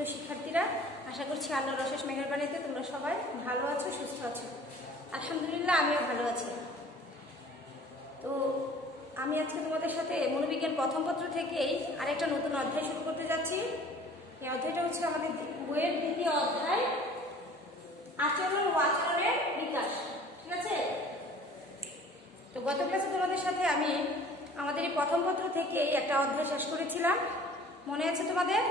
প্রিয় শিক্ষার্থীরা, আশা করছি আল্লাহর অশেষ মেহেরবানিতে তোমরা সবাই ভালো আছো, সুস্থ আছো। আলহামদুলিল্লাহ, আমিও ভালো আছি। তো আমি আজকে তোমাদের সাথে মনোবিজ্ঞান প্রথম পত্র থেকেই আরেকটা নতুন অধ্যায় শুরু করতে যাচ্ছি। এই অধ্যায়টা হচ্ছে আমাদের বইয়ের দ্বিতীয় অধ্যায়, আচরণ ও আচরণের বিকাশ। ঠিক আছে? তো গত ক্লাসে তোমাদের সাথে আমি আমাদের এই প্রথম পত্র থেকেই একটা অধ্যায় শেষ করেছিলাম, মনে আছে তোমাদের?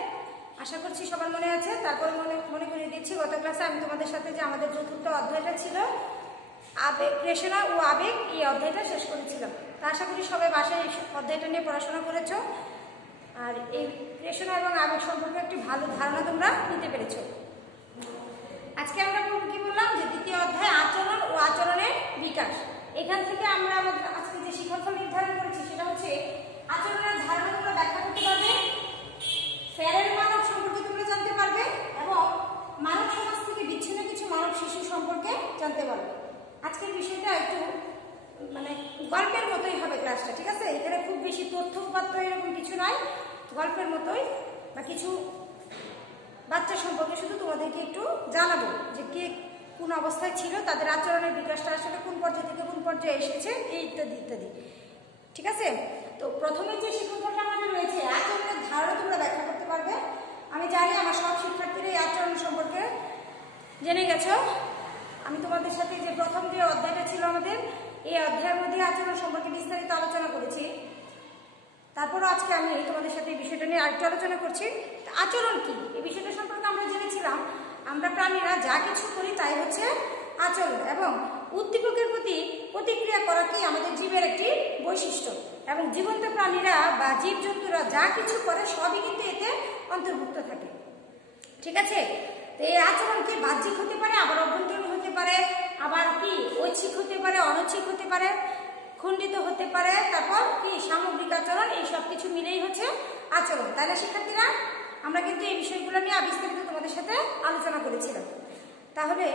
আশা করছি সবার মনে আছে। তারপর মনে করিয়ে দিচ্ছি, গত ক্লাসে আমি তোমাদের সাথে যে আমাদের চতুর্থ অধ্যায়টা ছিল আবেগ, প্রেষণা ও আবেগ, এই অধ্যায়টা শেষ করেছিলাম। তা আশা করি সবাই বাসায় এই অধ্যায়টা নিয়ে পড়াশোনা করেছো, আর এই প্রেষণা এবং আবেগ সম্পর্কে একটি ভালো ধারণা তোমরা নিতে পেরেছো। আজকে আমরা কি বললাম যে দ্বিতীয় অধ্যায় আচরণ ও আচরণের বিকাশ। এখান থেকে আমরা আমাদের আজকে যে শিক্ষাফল নির্ধারণ করেছি সেটা হচ্ছে আচরণের ধারণা তোমরা ব্যাখ্যা করতে পারবে, ফেরেল মানব সম্পর্কে তোমরা জানতে পারবে এবং মানব সমাজ থেকে বিচ্ছিন্ন কিছু মানব শিশু সম্পর্কে জানতে পারবে। আজকের বিষয়টা একটু গল্পের মতোই হবে ক্লাসটা, ঠিক আছে? এখানে খুব বেশি তথ্য উপাত্ত এরকম কিছু নয়, গল্পের মতোই বা কিছু বাচ্চা সম্পর্কে শুধু তোমাদেরকে একটু জানাবো যে কে কোন অবস্থায় ছিল, তাদের আচরণের বিকাশটা আসলে কোন পর্যায়ে থেকে কোন পর্যায়ে এসেছে, এই ইত্যাদি ইত্যাদি। ঠিক আছে? তো প্রথমে যে শিক্ষকটা আমাদের রয়েছে, আচরণের ধারণা তোমরা ব্যাখ্যা করতে পারবে। আমি জানি আমার সব শিক্ষার্থীরা এই আচরণ সম্পর্কে জেনে গেছো। আমি তোমাদের সাথে যে প্রথম যে অধ্যায়টা ছিল আমাদের, এই অধ্যায়ের মধ্যে আচরণ সম্পর্কে বিস্তারিত আলোচনা করেছি। তারপরও আজকে আমি তোমাদের সাথে এই বিষয়টা নিয়ে আরেকটু আলোচনা করছি। আচরণ কি, এই বিষয়টা সম্পর্কে আমরা জেনেছিলাম আমরা প্রাণীরা যা কিছু করি তাই হচ্ছে আচরণ, এবং উদ্দীপকের প্রতি প্রতিক্রিয়া করাকেই আমাদের জীবের একটি বৈশিষ্ট্য, এবং জীবন্ত প্রাণীরা বা জীবজন্তুরা যা কিছু করে সবই কিন্তু এতে অন্তর্ভুক্ত থাকে। ঠিক আছে? তো এই আচরণ কি বাহ্যিক হতে পারে, আবার অভ্যন্তরীণ হতে পারে, আবার কি ঐচ্ছিক হতে পারে, অনৈচ্ছিক হতে পারে, খণ্ডিত হতে পারে, তারপর কি সামগ্রিক আচরণ, এই সব কিছু মিলেই হচ্ছে আচরণ। তাই না শিক্ষার্থীরা? আমরা কিন্তু এই বিষয়গুলো নিয়ে বিস্তারিত তোমাদের সাথে আলোচনা করেছিলাম। তাহলে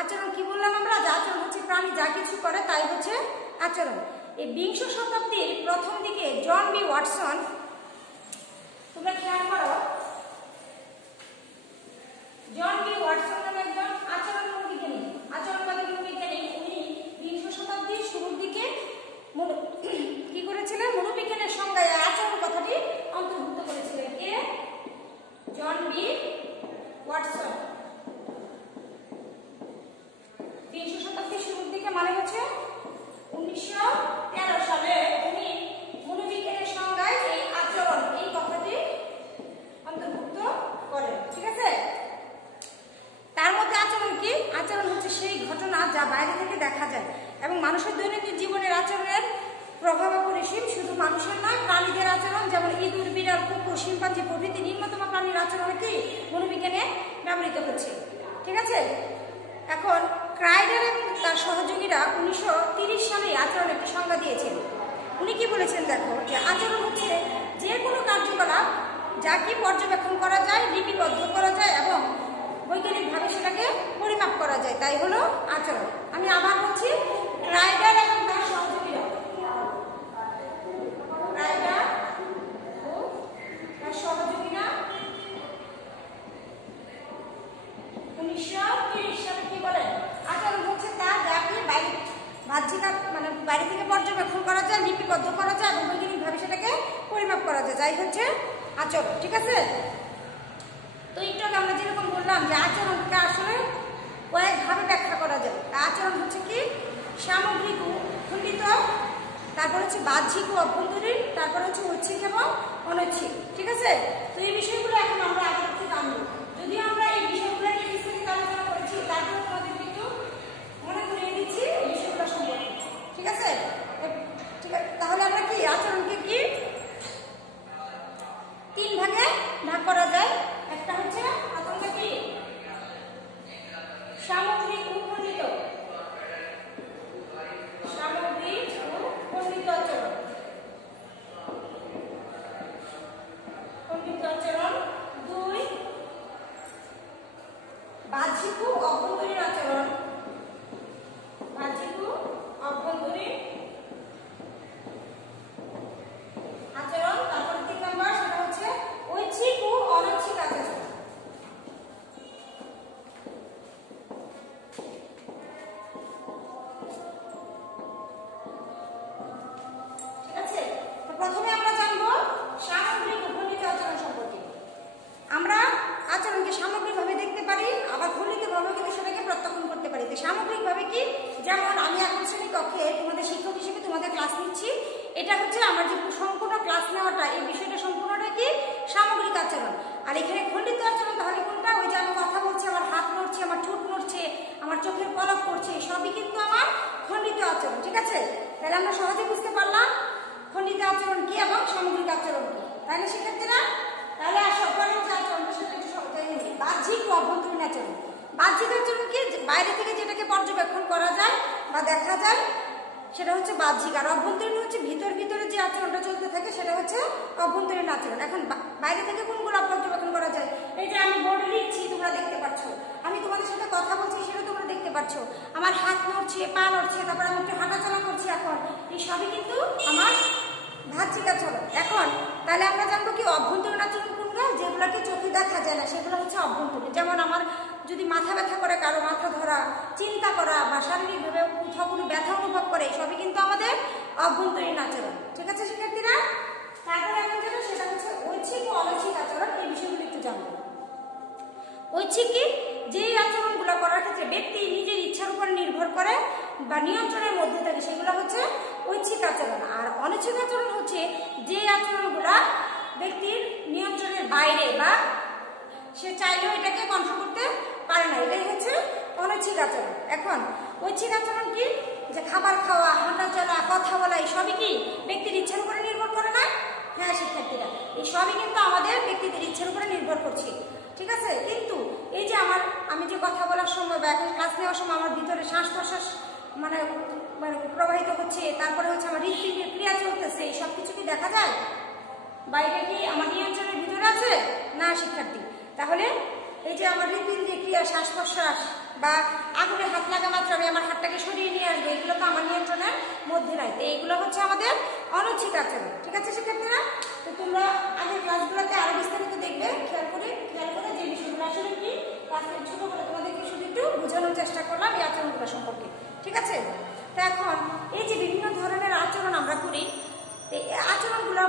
আচরণ কি বললাম আমরা? যে আচরণ হচ্ছে প্রাণী যা কিছু করে তাই হচ্ছে আচরণ। এই বিংশ শতাব্দীর প্রথম দিকে জন বি ওয়াটসন, তোমরা খেয়াল করো, জন বি ওয়াটসন নামে একজন আচরণ মনোবিজ্ঞানী, আচরণবাদী মনোবিজ্ঞানী, উনি বিংশ শতাব্দীর শুরুর দিকে কি করেছিলেন? মনোবিজ্ঞানের সংজ্ঞায় আচরণ কথাটি অন্তর্ভুক্ত করেছিলেন। কে? জন বি ওয়াটসন। বিংশ শতাব্দীর শুরুর দিকে মানে হচ্ছে 1913 সালে উনি মনোবিজ্ঞানের সংজ্ঞায় এই আচরণ, এই কথাটি অন্তর্ভুক্ত করেন। ঠিক আছে? তার মধ্যে আচরণ কি? আচরণ হচ্ছে সেই ঘটনা যা বাইরে থেকে দেখা যায় এবং মানুষের দৈনন্দিন জীবনের আচরণের প্রভাব অপরিসীম। শুধু মানুষের নয়, প্রাণীদের আচরণ, যেমন ইঁদুর, বিড়াল, কুকুর, শিম্পাঞ্জি প্রভৃতি নিম্নতম প্রাণীর আচরণ কি মনোবিজ্ঞানে ব্যবহৃত হচ্ছে। ঠিক আছে? এখন ক্রাইডার এবং তার সহযোগীরা 1930 সালে আচরণ একটি সংজ্ঞা দিয়েছেন। উনি কি বলেছেন দেখো, যে আচরণ হচ্ছে যে কোনো কার্যকলাপ যা কি পর্যবেক্ষণ করা যায়, লিপিবদ্ধ করা যায় এবং বৈজ্ঞানিকভাবে সেটাকে পরিমাপ করা যায়, তাই হলো আচরণ। আমি আবার বলছি, ক্রাইডার এবং তার সহযোগীরা, ক্রাইডার ও তার সহযোগীরা 1930 সালে কি বলেন? আচরণ হচ্ছে তা যা কি বাহ্যিক বাইরে থেকে পর্যবেক্ষণ করা যায়, লিপিবদ্ধ করা যায় এবং বৈজ্ঞানিকভাবে সেটাকে পরিমাপ করা যায়, যাই হচ্ছে আচরণ। ঠিক আছে? তো একটু আগে আমরা যেরকম বললাম যে আচরণকে আসলে কয়েকভাবে ব্যাখ্যা করা যায়। আচরণ হচ্ছে কি সামগ্রিক ও খণ্ডিত, তারপর হচ্ছে বাহ্যিক ও অভ্যন্তরীণ, তারপর হচ্ছে ঐচ্ছিক এবং অনৈচ্ছিক। ঠিক আছে? তো এই বিষয়গুলো এখন আমরা আগে থেকে জানবো। যদিও আমরা এই বিষয়গুলো নিয়ে বিস্তারিত আলোচনা করেছি, তারপর তোমাদেরকে একটু মনে করিয়ে দিচ্ছি এই বিষয়গুলো সম্পর্কে। ঠিক আছে? ঠিক আছে, তাহলে আমরা কি আচরণকে কি 3 ভাগে ভাগ করা যায়। একটা হচ্ছে প্রথমটা কি সামগ্রিক ও খণ্ডিত, সামগ্রিক ও খণ্ডিত আচরণ। আচরণ। আর এখানে খণ্ডিত আচরণ তাহলে কোনটা? ওই যে আমি কথা বলছি, আমার হাত নড়ছে, আমার ঠোঁট নড়ছে, আমার চোখের পলক পড়ছে, সবই কিন্তু আমার খণ্ডিত আচরণ। ঠিক আছে, তাহলে আমরা সহজে বুঝতে পারলাম খণ্ডিত আচরণ কি এবং সামগ্রিক আচরণ কি। তাহলে শিক্ষার্থীরা তাহলে আসো পরের যে আচরণটা সেটা একটু সহজে নিই। বাহ্যিক ও অভ্যন্তরীণ আচরণ। বাহ্যিক আচরণ কি? বাইরে থেকে যেটাকে পর্যবেক্ষণ করা যায় বা দেখা যায় সেটা হচ্ছে বাহ্যিক, আর অভ্যন্তরীণ হচ্ছে ভিতরে যে আচরণটা চলতে থাকে সেটা হচ্ছে অভ্যন্তরীণ আচরণ। এখন বাইরে থেকে কোনগুলো পর্যবেক্ষণ করা যায়? এই যে আমি বোর্ডে লিখছি, তোমরা দেখতে পাচ্ছ, আমি তোমাদের সাথে কথা বলছি, সেটা তোমরা দেখতে পাচ্ছ, আমার হাত নড়ছে, পা নড়ছে, তারপর আমি একটু হাঁটাচলা করছি, এখন এই সবই কিন্তু আমার বাহ্যিক আচরণ। এখন তাহলে আমরা জানবো কি অভ্যন্তরীণ আচরণ কোনগুলো? যেগুলোকে চোখে দেখা যায় না সেগুলো হচ্ছে অভ্যন্তরীণ। যেমন আমার যদি মাথা ব্যথা করে, কারো মাথা ধরা, চিন্তা করা বা শারীরিকভাবে কোথাও কোনো ব্যথা অনুভব করে, সবই কিন্তু আমাদের অভ্যন্তরীণ আচরণ। ঠিক আছে শিক্ষার্থীরা, তারপরে এখন যেটা সেটা হচ্ছে ঐচ্ছিক ও অনৈচ্ছিক আচরণ। এই বিষয়গুলো একটু জানবো। ঐচ্ছিক কি? যে আচরণগুলো করার ক্ষেত্রে ব্যক্তি নিজের ইচ্ছার উপর নির্ভর করে বা নিয়ন্ত্রণের মধ্যে থাকে সেগুলো হচ্ছে ঐচ্ছিক আচরণ। আর অনৈচ্ছিক আচরণ হচ্ছে যে আচরণগুলো ব্যক্তির নিয়ন্ত্রণের বাইরে বা সে চাইলেও এটাকে কন্ট্রোল করতে পারে না, এটাই হচ্ছে অনৈচ্ছিক আচরণ। এখন ঐচ্ছিক আচরণ কি? যে খাবার খাওয়া, হাঁটা চলা, কথা বলা, এই সবই কি ব্যক্তির ইচ্ছার উপরে নির্ভর করে না? হ্যাঁ শিক্ষার্থীরা, এই সবই কিন্তু আমাদের ব্যক্তিদের ইচ্ছার উপরে নির্ভর করছে। ঠিক আছে, কিন্তু এই যে আমি যে কথা বলার সময় বা এখন ক্লাস নেওয়ার সময় আমার ভিতরে শ্বাস প্রশ্বাস মানে প্রবাহিত হচ্ছে, তারপরে হচ্ছে আমার হৃৎপিণ্ডের ক্রিয়া চলতেছে, এই সব কিছু কি দেখা যায়? বাইরে কি আমার নিয়ন্ত্রণের ভিতরে আছে? না শিক্ষার্থী। তাহলে এই যে আমার হৃৎপিণ্ডের ক্রিয়া, শ্বাস প্রশ্বাস বা আগুনে হাত লাগা মাত্র আমি আমার হাতটাকে সরিয়ে নিয়ে আসবো, এগুলো তো আমার নিয়ন্ত্রণের মধ্যে নাই। তো এইগুলো হচ্ছে আমাদের অনৈচ্ছিক আচরণ। ঠিক আছে শিক্ষার্থীরা, তো তোমরা আগের ক্লাসগুলোতে আরো বিস্তারিত দেখবে, খেয়াল করে যে বিষয়গুলো আসলে কি ক্লাসে ছোট করে তোমাদেরকে শুধু একটু বোঝানোর চেষ্টা করলাম এই আচরণগুলো সম্পর্কে। ঠিক আছে, তো এখন এই যে বিভিন্ন ধরনের আচরণ আমরা করি, এই আচরণগুলো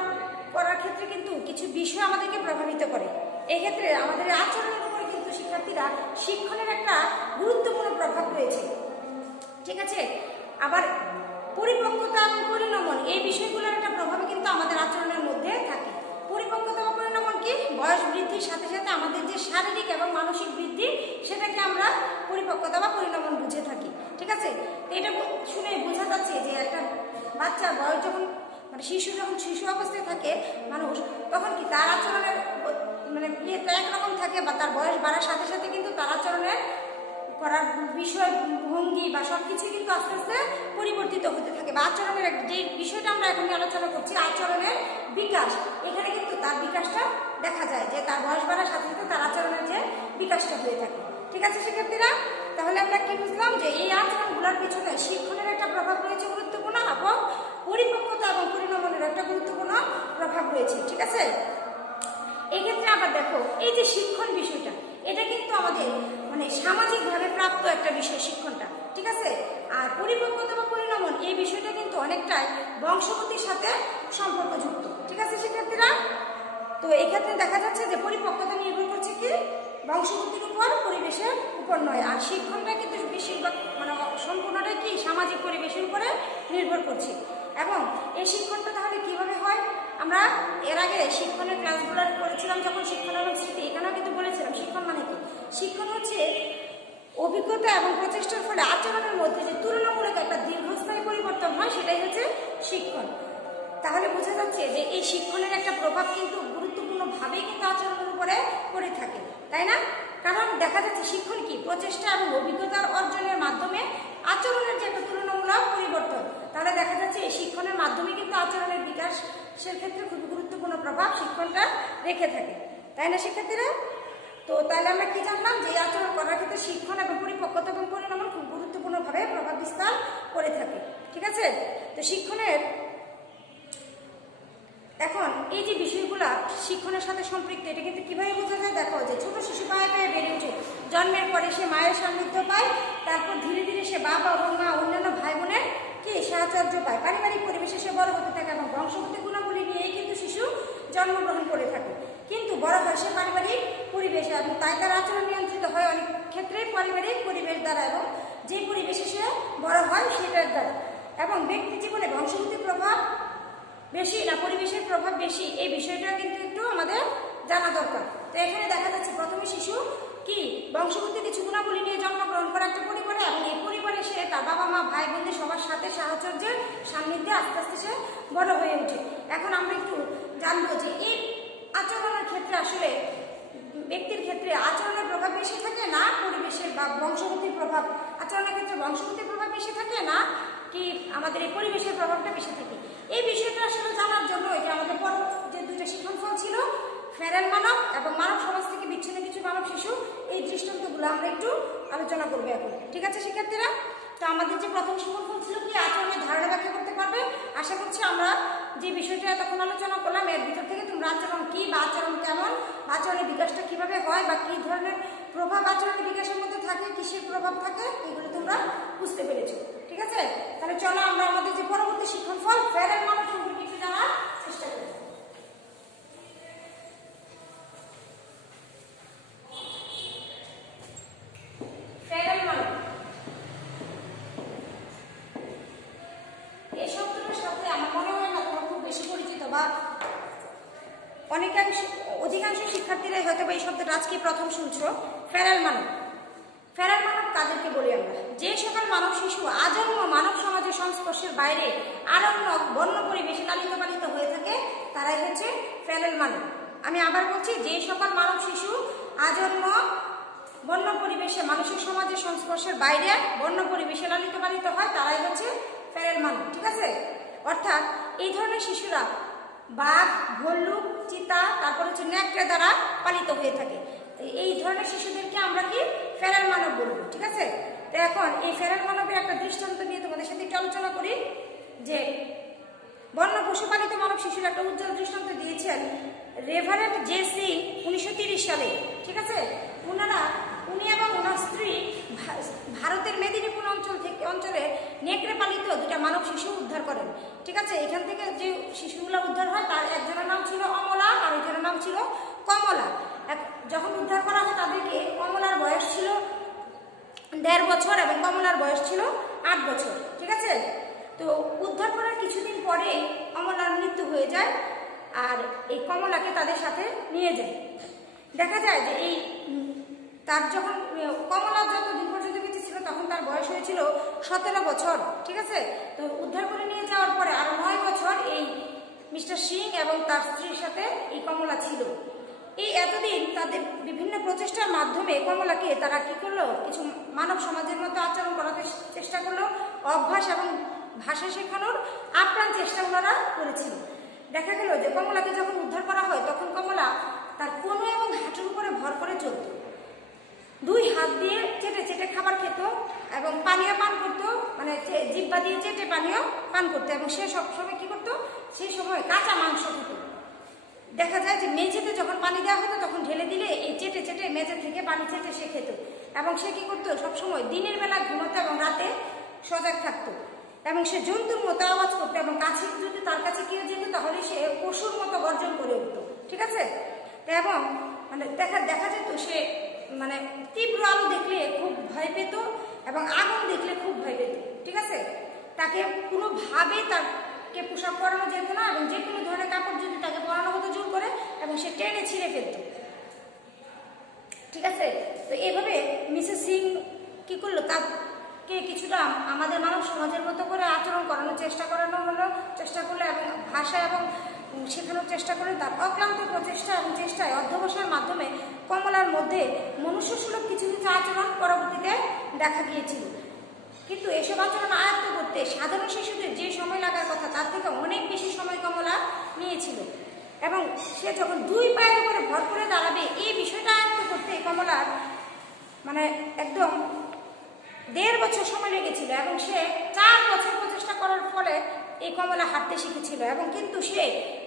করার ক্ষেত্রে কিন্তু কিছু বিষয় আমাদেরকে প্রভাবিত করে। এক্ষেত্রে আমাদের আচরণের উপরে কিন্তু শিক্ষার্থীরা শিক্ষণের একটা গুরুত্বপূর্ণ প্রভাব রয়েছে। ঠিক আছে, আবার পরিপক্কতা এবং পরিণমন এই বিষয়গুলোর একটা প্রভাব কিন্তু আমাদের আচরণের মধ্যে থাকে। পরিপক্কতা বা পরিণমন কি? বয়স বৃদ্ধির সাথে সাথে আমাদের যে শারীরিক এবং মানসিক বৃদ্ধি সেটাকে আমরা পরিপক্কতা বা পরিণমন বুঝে থাকি। ঠিক আছে, এটা শুনে বোঝা যাচ্ছে যে একটা বাচ্চার বয়স যখন যখন শিশু অবস্থায় থাকে মানুষ, তখন কি তার আচরণের ইয়েটা একরকম থাকে, বা তার বয়স বাড়ার সাথে সাথে কিন্তু তার আচরণের করার বিষয়, ভঙ্গি বা সবকিছু কিন্তু আস্তে আস্তে পরিবর্তিত হতে থাকে। বা আচরণের যে বিষয়টা আমরা এখন আলোচনা করছি, আচরণের বিকাশ, এখানে কিন্তু তার বিকাশটা দেখা যায় যে তার বয়স বাড়ার সাথে সাথে তার আচরণের যে বিকাশটা হয়ে থাকে। ঠিক আছে শিক্ষার্থীরা, তাহলে আমরা কি বুঝলাম? যে এই আচরণগুলোর পিছনে শিক্ষণের একটা প্রভাব রয়েছে গুরুত্বপূর্ণ, এবং পরিপক্কতা এবং পরিণমনের একটা গুরুত্বপূর্ণ প্রভাব রয়েছে। ঠিক আছে, এক্ষেত্রে আবার দেখো এই যে শিক্ষণ বিষয়টা, এটা কিন্তু আমাদের সামাজিকভাবে প্রাপ্ত একটা বিষয় শিক্ষণটা। ঠিক আছে, আর পরিপক্কতা বা পরিণমন এই বিষয়টা কিন্তু অনেকটাই বংশগতির সাথে সম্পর্কযুক্ত। ঠিক আছে শিক্ষার্থীরা, তো এক্ষেত্রে দেখা যাচ্ছে যে পরিপক্কতা নির্ভর করছে কি বংশগতির উপর, পরিবেশের উপর নয়। আর শিক্ষণটা কিন্তু বেশিরভাগ সম্পূর্ণটাই কি সামাজিক পরিবেশের উপরে নির্ভর করছে। এবং এই শিক্ষণটা তাহলে কিভাবে হয়? আমরা এর আগে শিক্ষণের ক্লাসগুলো করেছিলাম যখন শিক্ষণ এবং স্মৃতি, এখানেও কিন্তু বলেছিলাম শিক্ষণ মানে কি? শিক্ষণ হচ্ছে অভিজ্ঞতা এবং প্রচেষ্টার ফলে আচরণের মধ্যে যে তুলনামূলক একটা দীর্ঘস্থায়ী পরিবর্তন হয়, সেটাই হচ্ছে শিক্ষণ। তাহলে বোঝা যাচ্ছে যে এই শিক্ষণের একটা প্রভাব কিন্তু গুরুত্বপূর্ণভাবেই কিন্তু আচরণের উপরে পড়ে থাকে, তাই না? কারণ দেখা যাচ্ছে শিক্ষণ কি প্রচেষ্টা এবং অভিজ্ঞতার অর্জনের মাধ্যমে আচরণের যে একটা তুলনামূলক পরিবর্তন, তাহলে দেখা যাচ্ছে এই শিক্ষণের মাধ্যমে কিন্তু আচরণের বিকাশের ক্ষেত্রে খুব গুরুত্বপূর্ণ প্রভাব শিক্ষণটা রেখে থাকে, তাই না শিক্ষার্থীরা? তো তাহলে আমরা কি জানলাম? যে এই আচরণ করার ক্ষেত্রে শিক্ষণ এবং পরিপক্কতা এবং পরিণমন খুব গুরুত্বপূর্ণভাবে প্রভাব বিস্তার করে থাকে। ঠিক আছে, তো শিক্ষণের এখন এই যে বিষয়গুলা শিক্ষণের সাথে সম্পৃক্ত, এটা কিন্তু কিভাবে বোঝা যায়? দেখো যে ছোট শিশু পায়ে পায়ে বেড়ে ওঠে, জন্মের পরে সে মায়ের সান্নিধ্য পায়, তারপর ধীরে ধীরে সে বাবা এবং মা অন্যান্য ভাই বোনের কি সাহচর্য পায়, পারিবারিক পরিবেশে সে বড় হতে থাকে এবং বংশগত গুণাবলী নিয়েই কিন্তু শিশু জন্মগ্রহণ করে থাকে। কিন্তু বড় হয় সে পারিবারিক পরিবেশে, এবং তাই তার আচরণ নিয়ন্ত্রিত হয় অনেক ক্ষেত্রেই পারিবারিক পরিবেশ দ্বারা, এবং যে পরিবেশে সে বড় হয় সেটার দ্বারা। এবং ব্যক্তি জীবনে বংশগতির প্রভাব বেশি না পরিবেশের প্রভাব বেশি, এই বিষয়টা কিন্তু একটু আমাদের জানা দরকার। তো এখানে দেখা যাচ্ছে প্রথমে শিশু কি বংশগত কিছু গুণাবলী নিয়ে জন্মগ্রহণ করে একটা পরিবারে, এবং এই পরিবারে সে তার বাবা মা ভাই বোনদের সবার সাথে সাহচর্যের সান্নিধ্যে আস্তে আস্তে সে বড় হয়ে ওঠে। এখন আমরা একটু জানবো যে এই আচরণের ক্ষেত্রে আসলে ব্যক্তির ক্ষেত্রে আচরণের প্রভাব বেশি থাকে না পরিবেশের বা বংশগতির প্রভাব, আচরণের ক্ষেত্রে বংশগতির প্রভাব বেশি থাকে না কি আমাদের এই পরিবেশের প্রভাবটা বেশি থাকে? এই বিষয়টা আসলে জানার জন্য এটা আমাদের পর যে দুইটা শিক্ষণফল ছিল, ফেরেল মানব এবং মানব সমাজ থেকে বিচ্ছিন্ন কিছু মানব শিশু, এই দৃষ্টান্তগুলো আমরা একটু আলোচনা করবো এখন। ঠিক আছে শিক্ষার্থীরা? তো আমাদের যে প্রথম শিক্ষণফল ছিল কি আচরণের ধারণা ব্যাখ্যা করতে পারবে। আশা করছি আমরা যে বিষয়টা এতক্ষণ আলোচনা করলাম এর ভিতর থেকে তোমরা আচরণ কি বা আচরণ কেমন, আচরণের বিকাশটা কিভাবে হয় বা কি ধরনের প্রভাব আচরণের বিকাশের মধ্যে থাকে, কিসের প্রভাব থাকে, এগুলো তোমরা বুঝতে পেরেছো। ঠিক আছে? তাহলে চলো আমরা আমাদের যে পরবর্তী শিক্ষণফল ফেরেল মানব সম্পর্কে একটু জানার চেষ্টা করি। ফেরেল মানব এই শব্দটার সাথে আমার মনে হয় না তোমরা খুব বেশি পরিচিত, বা অধিকাংশ শিক্ষার্থীরাই হয়তো এই শব্দটা আজকে প্রথম শুনছো। ফেরেল মানব, ফেরেল মানব কাদেরকে বলি আমরা? যে সকল মানব শিশু আজন্ম মানব সমাজের সংস্পর্শের বাইরে আরণ্য বন্য পরিবেশে লালিত পালিত হয়ে থাকে তারাই হচ্ছে ফেরেল মানব। আমি আবার বলছি, যে সকল মানব শিশু আজন্ম বন্য পরিবেশে মানুষের সমাজের সংস্পর্শের বাইরে বন্য পরিবেশে লালিত পালিত হয় তারাই হচ্ছে ফেরেল মানব। ঠিক আছে? অর্থাৎ এই ধরনের শিশুরা বাঘ, ভল্লুক, চিতা, তারপর হচ্ছে নেকড়ে দ্বারা পালিত হয়ে থাকে। এই ধরনের শিশুদেরকে আমরা কি ফেরেল মানব বলবো। ঠিক আছে? তো এখন এই ফেরেল মানবের একটা দৃষ্টান্ত নিয়ে তোমাদের সাথে একটু আলোচনা করি। যে বন্য পশুপালিত মানব শিশুর একটা উজ্জ্বল দৃষ্টান্ত দিয়েছেন রেভারেন্ড জে.সি. 1930 সালে। ঠিক আছে? উনি এবং ওনার স্ত্রী ভারতের মেদিনীপুর অঞ্চলে নেকড়ে পালিত দুটা মানব শিশু উদ্ধার করেন। ঠিক আছে? এখান থেকে যে শিশুগুলো উদ্ধার হয় তার একজনের নাম ছিল অমলা আর একজনের নাম ছিল কমলা। যখন উদ্ধার করা হয় তাদেরকে অমলার বয়স ছিল 1.5 বছর এবং কমলার বয়স ছিল 8 বছর। ঠিক আছে? তো উদ্ধার করার কিছুদিন পরে অমলার মৃত্যু হয়ে যায় আর এই কমলাকে তাদের সাথে নিয়ে যায়। দেখা যায় যে এই তার যখন কমলা যতদিন পর্যন্ত বেঁচে ছিল তখন তার বয়স হয়েছিল 17 বছর। ঠিক আছে? তো উদ্ধার করে নিয়ে যাওয়ার পরে আরো 9 বছর এই মিস্টার সিং এবং তার স্ত্রীর সাথে এই কমলা ছিল। এই এতদিন তাদের বিভিন্ন প্রচেষ্টার মাধ্যমে কমলাকে তারা কি করলো, কিছু মানব সমাজের মতো আচরণ করাতে চেষ্টা করলো, অভ্যাস এবং ভাষা শেখানোর আপ্রাণ চেষ্টা ওনারা করেছিল। দেখা গেল যে কমলাকে যখন উদ্ধার করা হয় তখন কমলা তার কোণে এবং হাঁটুর উপরে ভর করে চলত, 2 হাত দিয়ে চেটে চেটে খাবার খেত এবং পানীয় পান করতো, মানে জিহ্বা দিয়ে চেটে পানীয় পান করতো, এবং সে সবসময় কি করতো, সেই সময় কাঁচা মাংস খেত। দেখা যায় যে মেঝেতে যখন পানি দেওয়া হতো তখন ঢেলে দিলে এই চেটে চেটে মেঝে থেকে পানি চেটে সে খেত, এবং সে কি করতো, সবসময় দিনের বেলা ঘুমোতো এবং রাতে সজাগ থাকতো, এবং সে জন্তুর মতো আওয়াজ করতো, এবং কাছে যদি তার কাছে কেউ যেত তাহলে সে পশুর মতো গর্জন করে উঠত। ঠিক আছে? এবং মানে দেখা যেত সে মানে তীব্র আলো দেখলে খুব ভয় পেত এবং আগুন দেখলে খুব ভয় পেত। ঠিক আছে? তাকে কোনোভাবে তাকে পোশাক পরানো যেত না, এবং যে কোনো ধরনের কাপড় যদি তাকে পরানো হতো জোর করে, এবং সে টেনে ছিঁড়ে ফেলত। ঠিক আছে? তো এইভাবে মিসেস সিং কি করলো, তাকে কিছুটা আমাদের মানব সমাজের মতো করে আচরণ করানোর চেষ্টা করলো, এবং ভাষা এবং শেখানোর চেষ্টা করে। তার অক্লান্ত প্রচেষ্টা এবং চেষ্টায় অধ্যবসায়ের মাধ্যমে কমলার মধ্যে মনুষ্যসুলভ কিছু কিছু আচরণ পরবর্তীতে দেখা গিয়েছিল। কিন্তু এসব আচরণ আয়ত্ত করতে সাধারণ শিশুদের যে সময় লাগার কথা তার থেকে অনেক বেশি সময় কমলা নিয়েছিল, এবং সে যখন 2 পায়ের উপরে ভর করে দাঁড়াবে এই বিষয়টা আয়ত্ত করতে কমলার মানে একদম 1.5 বছর সময় লেগেছিল, এবং সে 4 বছর প্রচেষ্টা করার ফলে এই কমলা হাঁটতে শিখেছিল। এবং কিন্তু সে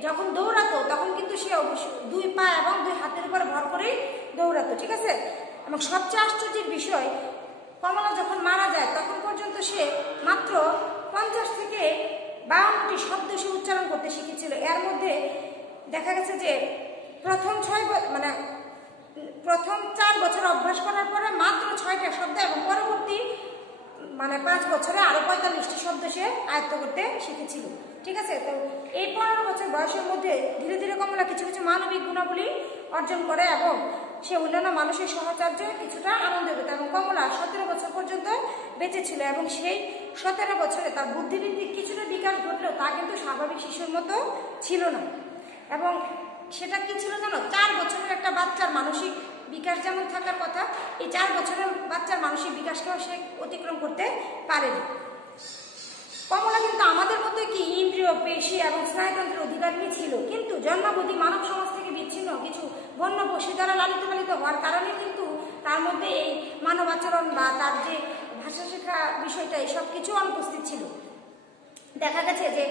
যখন দৌড়াতো তখন কিন্তু সে অবশ্যই 2 পা এবং 2 হাতের উপর ভর করেই দৌড়াতো। ঠিক আছে? এবং সবচেয়ে আশ্চর্যের বিষয়, কমলা যখন মারা যায় তখন পর্যন্ত সে মাত্র 50 থেকে 52টি শব্দ সে উচ্চারণ করতে শিখেছিল। এর মধ্যে দেখা গেছে যে প্রথম 4 বছর অভ্যাস করার পরে মাত্র 6টা শব্দ, এবং পরবর্তী 5 বছরে আরো 45টি শব্দ সে আয়ত্ত করতে শিখেছিল। ঠিক আছে? তো এই 15 বছর বয়সের মধ্যে ধীরে ধীরে কমলা কিছু কিছু মানবিক গুণাবলী অর্জন করে এবং সে অন্যান্য মানুষের সহচর্যে কিছুটা আনন্দ পেত। এবং কমলা 17 বছর পর্যন্ত বেঁচে ছিল এবং সেই 17 বছরে তার বুদ্ধিবৃত্তিক কিছুটা বিকাশ ঘটলেও তা কিন্তু স্বাভাবিক শিশুর মতো ছিল না। এবং সেটা কি ছিল জানো, 4 বছরের একটা বাচ্চার মানসিক বিকাশ যেমন থাকার কথা, এই 4 বছরের বাচ্চার মানসিক বিকাশকেও সে অতিক্রম করতে পারেনি। কমলা কিন্তু আমাদের মতো কি ইন্দ্রিয়, পেশি এবং স্নায়ুতন্ত্রের অধিকারী ছিল, কিন্তু জন্মাবধি মানব সমাজ থেকে বিচ্ছিন্ন কিছু বন্য পশু দ্বারা লালিত পালিত হওয়ার কারণে কিন্তু তার মধ্যে এই মানব আচরণ বা তার যে ভাষা শেখা বিষয়টা এসব কিছু অনুপস্থিত ছিল। দেখা গেছে যে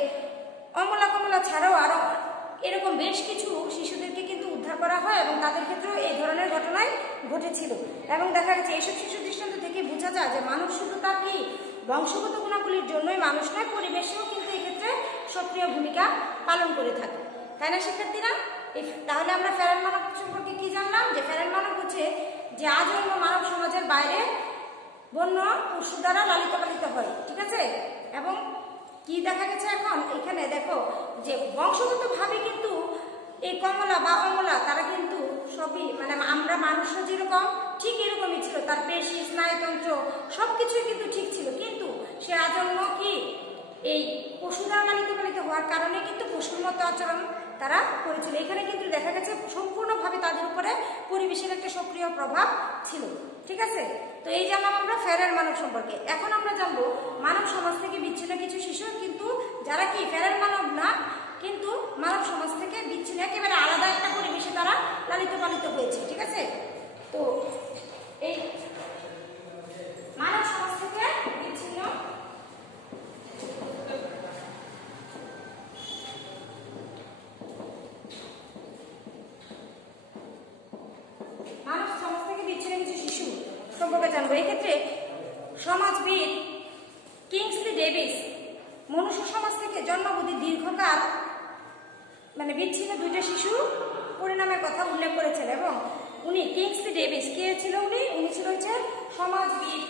কমলা ছাড়াও আরো এরকম বেশ কিছু শিশুদেরকে কিন্তু উদ্ধার করা হয় এবং তাদের ক্ষেত্রেও এই ধরনের ঘটনাই ঘটেছিল। এবং দেখা গেছে এসব শিশু দৃষ্টান্ত থেকে বোঝা যায় যে মানুষ শুধু তার কি বংশগত গুণাবলীর জন্যই মানুষ নয়, পরিবেশেও কিন্তু এক্ষেত্রে সক্রিয় ভূমিকা পালন করে থাকে, তাই না শিক্ষার্থীরা? তাহলে আমরা ফেরেল মানব সম্পর্কে কি জানলাম, যে ফেরেল মানব হচ্ছে যে আজন্ম মানব সমাজের বাইরে বন্য পশু দ্বারা লালিত পালিত হয়, ঠিক আছে? এবং কি দেখা গেছে এখন এখানে দেখো যে বংশগত ভাবে কিন্তু এই কমলা বা অমলা তারা কিন্তু সবই মানে আমরা মানুষরা যেরকম ঠিক এরকমই ছিল, তার পেশি, স্নায়ুতন্ত্র সবকিছুই কিন্তু ঠিক ছিল, কিন্তু সে আজন্ম কি এই পশু দ্বারা লালিত পালিত হওয়ার কারণে কিন্তু পশুর মতো আচরণ তারা করেছিল। এখানে কিন্তু দেখা গেছে সম্পূর্ণভাবে তাদের উপরে পরিবেশের একটা সক্রিয় প্রভাব ছিল, ঠিক আছে? তো এই জানলাম আমরা ফেরেল মানব সম্পর্কে। এখন আমরা জানবো মানব সমাজ থেকে বিচ্ছিন্ন কিছু শিশু কিন্তু যারা কি ফেরেল মানব না, কিন্তু মানব সমাজ থেকে বিচ্ছিন্ন একেবারে আলাদা একটা পরিবেশে তারা লালিত পালিত হয়েছে, ঠিক আছে? তো এই মানব সমাজ থেকে বিচ্ছিন্ন কিছু শিশু সম্পর্কে জানবো। এক্ষেত্রে সমাজবিদ কিংসলি ডেভিস মনুষ্য সমাজ থেকে জন্মাবধি দীর্ঘকাল মানে বিচ্ছিন্ন 2টা শিশু পরিণামের কথা উল্লেখ করেছেন। এবং উনি কিংসলি ডেভিস কে ছিল? উনি ছিল হচ্ছে সমাজবিদ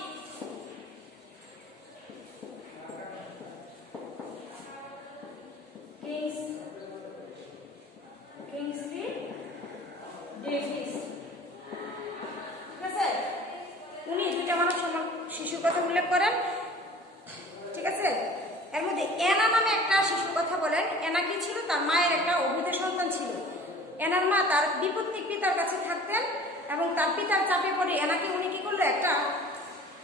কিংসলি ডেভিস, উনি 2টা মানব শিশুর কথা উল্লেখ করেন, ঠিক আছে? এর মধ্যে এনা নামে একটা শিশুর কথা বলেন। এনা কি ছিল? তার মায়ের একটা অবৈধ সন্তান ছিল। এনার মা তার বিপত্নিক পিতার কাছে থাকতেন এবং তার পিতার চাপে পড়ে এনাকে উনি কি করলো, একটা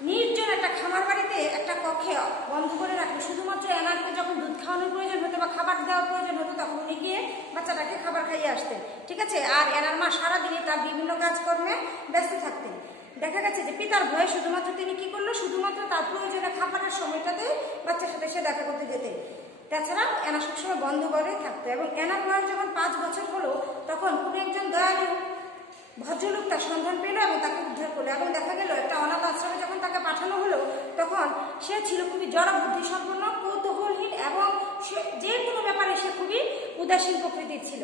নির্জন একটা খামার বাড়িতে একটা কক্ষে বন্ধ করে রাখলো। শুধুমাত্র এনাকে যখন দুধ খাওয়ানোর প্রয়োজন হতো বা খাবার দেওয়ার প্রয়োজন হতো তখন উনি গিয়ে বাচ্চাটাকে খাবার খাইয়ে আসতেন, ঠিক আছে? আর এনার মা সারাদিনই তার বিভিন্ন কাজকর্মে ব্যস্ত থাকতেন। দেখা গেছে যে পিতার ভয়ে শুধুমাত্র তিনি কি করলো, শুধুমাত্র তার প্রয়োজনে খাবারের সময়টাতে বাচ্চার সাথে সে দেখা করতে যেতেন। তাছাড়া এনা সবসময় বন্ধ করে থাকতো। এবং এনার বয়স যখন 5 বছর হলো তখন কোনো একজন দয়ালু ভদ্রলোক তার সন্ধান পেল এবং তাকে উদ্ধার করলো। এবং দেখা গেল একটা অনাথ আশ্রমে যখন তাকে পাঠানো হলো তখন সে ছিল খুবই জড় বুদ্ধি সম্পন্ন, কৌতূহলহীন এবং যে কোনো ব্যাপারে সে খুবই উদাসীন প্রকৃতির ছিল।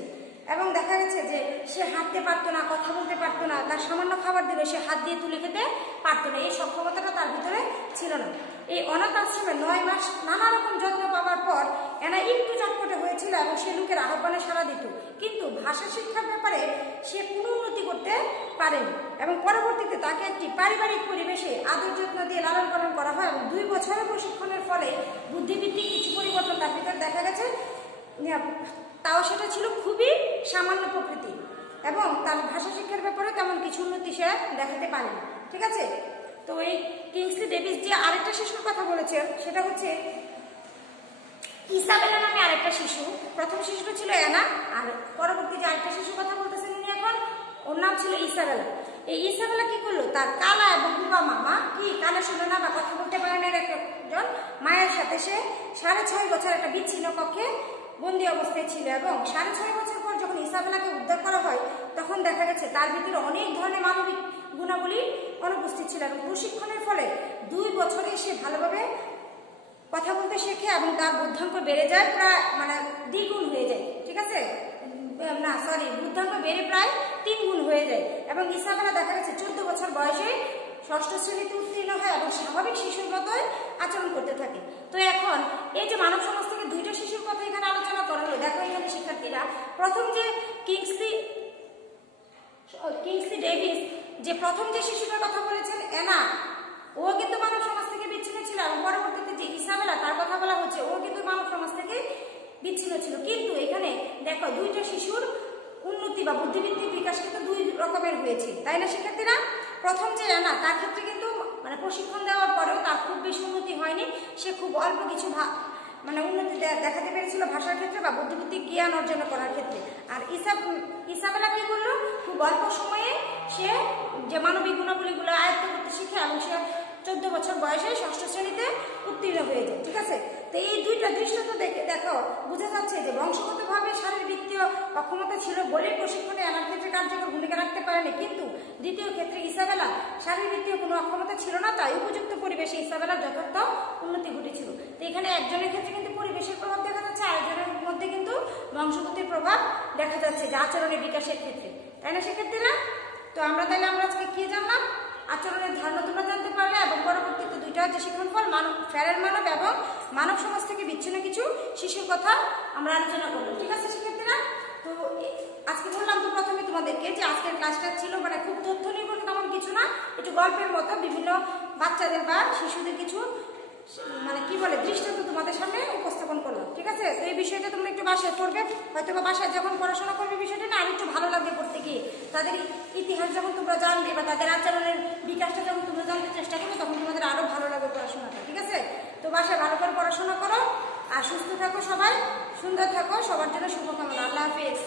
এবং দেখা গেছে যে সে হাঁটতে পারতো না, কথা বলতে পারতো না, তার সামান্য খাবার দিলে সে হাত দিয়ে তুলে খেতে পারতো না, এই সক্ষমতাটা তার ভিতরে ছিল না। এই অনাথ আশ্রমে 9 মাস নানা রকম যত্ন পাওয়ার পর এনা একটু চটপটে হয়েছিল এবং সে লোকের আহ্বানে সাড়া দিত, কিন্তু ভাষা শিক্ষার ব্যাপারে সে কোনো উন্নতি করতে পারেনি। এবং পরবর্তীতে তাকে একটি পারিবারিক পরিবেশে আদর যত্ন দিয়ে লালন পালন করা হয় এবং 2 বছরের প্রশিক্ষণের ফলে বুদ্ধিভিত্তিক কিছু পরিবর্তন তার ভিতরে দেখা গেছে, তাও সেটা ছিল খুবই সামান্য প্রকৃতি এবং তার ভাষা শিক্ষার ব্যাপারে তেমন কিছু উন্নতি সে দেখাতে পারেনি, ঠিক আছে? তো এই কিংসলি ডেভিস যে আরেকটা শিশুর কথা বলেছেন সেটা হচ্ছে ইসাবেলা নামে আরেকটা শিশু। প্রথম শিশুটা ছিল এনা, আর পরবর্তী যে আরেকটা শিশুর কথা বলতেছেন উনি এখন, ওর নাম ছিল ইসাবেলা। এই ইসাবেলা কি করলো, তার কালা এবং বুবা মা কি কানে শুনে না বা কথা বলতে পারে না একজন মায়ের সাথে সে 6.5 বছর একটা বিচ্ছিন্ন কক্ষে বন্দী অবস্থায় ছিল। এবং 6.5 বছর পর যখন ইসাবেলাকে উদ্ধার করা হয় তখন দেখা গেছে তার ভিতরে অনেক ধরনের মানবিক গুণাবলী অনুপস্থিত ছিল এবং প্রশিক্ষণের ফলে 2 বছরে সে ভালোভাবে কথা বলতে শেখে এবং তার বুদ্ধাঙ্ক বেড়ে যায় প্রায় মানে দ্বিগুণ হয়ে যায়, ঠিক আছে? না সরি, বুদ্ধাঙ্ক বেড়ে প্রায় 3 গুণ হয়ে যায়। এবং ইসাবেলা দেখা গেছে 14 বছর বয়সে 6ষ্ঠ শ্রেণীতে উত্তীর্ণ হয় এবং স্বাভাবিক শিশুর মতোই আচরণ করতে থাকে। তো এখন এই যে মানব সমাজ থেকে 2টা শিশুর কথা এখানে আলোচনা করা হলো, দেখো এখানে শিক্ষার্থীরা প্রথম যে কিংসলি কিংসলি ডেভিস যে প্রথম যে শিশুটার কথা বলেছেন অ্যানা, ও কিন্তু মানব সমাজ থেকে বিচ্ছিন্ন ছিল, এবং পরবর্তীতে যে ইসাবেলা তার কথা বলা হচ্ছে ও কিন্তু মানব সমাজ থেকে বিচ্ছিন্ন ছিল। কিন্তু এখানে দেখো দুইটা শিশুর উন্নতি বা বুদ্ধিবৃত্তির বিকাশ কিন্তু দুই রকমের হয়েছে, তাই না শিক্ষার্থীরা? প্রথম যে অ্যানা, তার ক্ষেত্রে কিন্তু মানে প্রশিক্ষণ দেওয়ার পরেও তার খুব বেশি উন্নতি হয়নি, সে খুব অল্প কিছু মানে উন্নতি দেখাতে পেরেছিল ভাষার ক্ষেত্রে বা বুদ্ধিবৃত্তিক জ্ঞান অর্জন করার ক্ষেত্রে। আর ইসাবেলা কি করলো, খুব অল্প সময়ে সে যে মানবিক গুণাবলীগুলো আয়ত্ত করতে শিখে এবং সে 14 বছর বয়সে 6ষ্ঠ শ্রেণীতে উত্তীর্ণ হয়ে যায়। ঠিক আছে, তো এই দুইটা দৃষ্টান্ত দেখো বোঝা যাচ্ছে যে বংশগতভাবে শারীরবৃত্তীয় অক্ষমতা ছিল বলে প্রশিক্ষণে অ্যানার ক্ষেত্রে কার্যকর ভূমিকা রাখতে পারেনি, কিন্তু দ্বিতীয় ক্ষেত্রে ইসাবেলা শারীরবৃত্তীয় কোনো অক্ষমতা ছিল না, তাই উপযুক্ত পরিবেশে ইসাবেলার যথার্থ উন্নতি ঘটেছিল। তো এখানে একজনের ক্ষেত্রে কিন্তু পরিবেশের প্রভাব দেখা যাচ্ছে, আরেকজনের মধ্যে কিন্তু বংশগতির প্রভাব দেখা যাচ্ছে যে আচরণের বিকাশের ক্ষেত্রে, তাই না শিক্ষার্থীরা? তো আমরা আজকে কি জানলাম, আচরণের ধারণা তোমরা জানতে পারলে, এবং পরবর্তীতে দুইটা হচ্ছে শিক্ষণ ফল ফেরার মানব এবং মানব সমাজ থেকে বিচ্ছিন্ন কিছু শিশুর কথা আমরা আলোচনা করলাম। ঠিক আছে শিক্ষার্থীরা? তো আজকে বললাম তো প্রথমে তোমাদেরকে যে আজকের ক্লাসটা ছিল মানে খুব তথ্য নির্ভর তেমন কিছু না, একটু গল্পের মতো বিভিন্ন বাচ্চাদের বা শিশুদের কিছু মানে কি বলে দৃষ্টান্ত তোমাদের সামনে উপস্থাপন করলাম। ঠিক আছে, তো এই বিষয়টা তোমরা একটু বাসায় পড়বে, হয়তো বা বাসায় যখন পড়াশোনা করবে বিষয়টা না আর একটু ভালো লাগবে পড়তে গিয়ে, তাদের ইতিহাস যখন তোমরা জানবে বা তাদের আচরণের বিকাশটা যখন তোমরা জানতে চেষ্টা করবে তখন তোমাদের আরো ভালো লাগবে পড়াশোনাটা। ঠিক আছে, তো বাসায় ভালো করে পড়াশোনা করো আর সুস্থ থাকো, সবাই সুন্দর থাকো, সবার জন্য শুভকামনা। আল্লাহ হাফেজ।